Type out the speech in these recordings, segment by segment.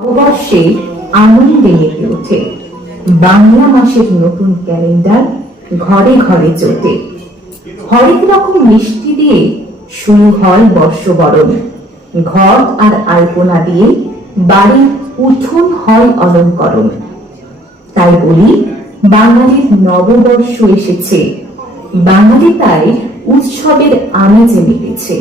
নববর্ষে আনন্দে মেতে ওঠে। বাংলা মাসের নতুন ক্যালেন্ডার ঘরে ঘরে জোটে। হরেক রকম মিষ্টি দিয়ে শুরু হয় বর্ষবরণ। ঘর আর আলপনা দিয়ে বাড়ির উঠোন হয় অলঙ্করণ। তাই বলি, বাঙালির নববর্ষ এসেছে, বাঙালি তাই উৎসবের আমেজে মেতেছে।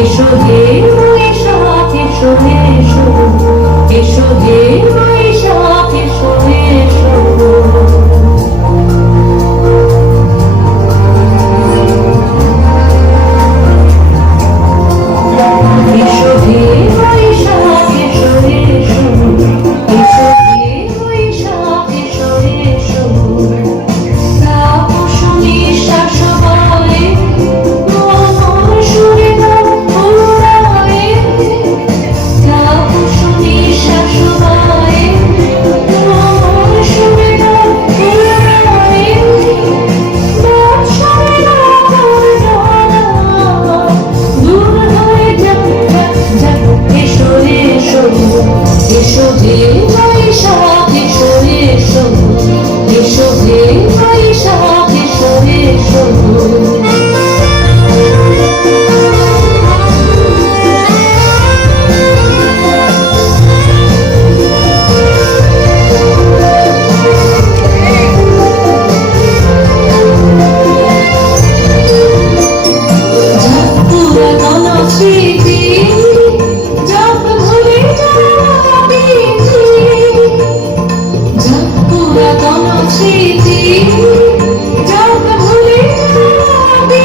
এসো হে বৈশাখ, এসো এসো, এসো হে বৈশাখ, এসো এসো। এসো হে বৈশাখ, এসো এসো, এসো হে বৈশাখ, এসো এসো। তাপস নিঃশ্বাস বলে মন সুরে গান পুরায়ে। তাপস নিঃশ্বাস বলে মন সুরে গান পুরায়ে। বর্ষায় নগর জ্বালা দূর হয়ে যাক যাক যাক। এসো এসো, এসো হে বৈশাখ, এসো এসো, এসো হে বৈশাখ, এসো এসো। পুরাতন স্মৃতি যাক ভুলে যাবি, যাক পুরাতন স্মৃতি যাক ভুলে যাবি।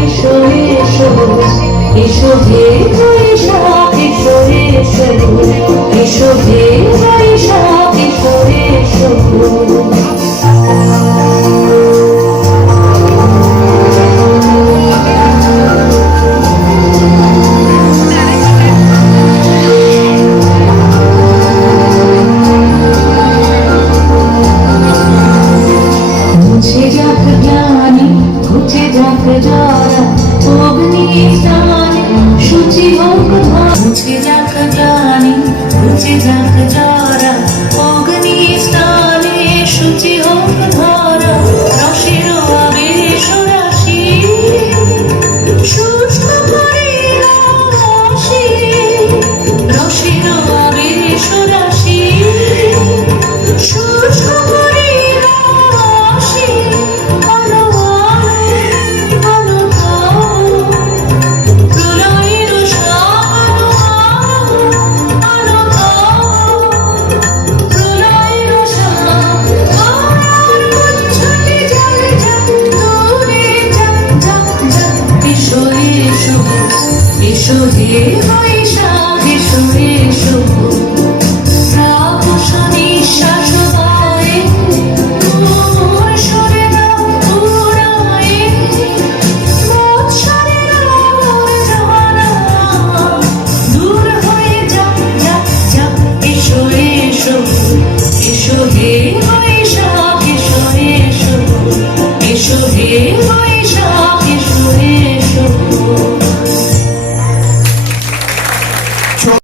এসো এসো, এসো হে বৈশাখ, এসো এসো, এসো হে বৈশাখ, এসো এসো। মুছে যাক গ্লানি, মুছে যাক জরা, অগ্নি স্নানে শুচি হোক ধরা। মুছে যাক গ্লানি, মুছে যাক জরা, অগ্নি স্নানে শুচি হোক ধরা। রসের আবেশ রাশি শুষ্ক করে রাশি, রসের আবেশ রাশি শুষ্ক করে রাশি। আলো আলো আলো প্রলয়ের সাগর, আলো প্রলয়ের সাগর। ছুটে যাক যাক দূরে যাক যাক যাক। এসো এসো, এসো হে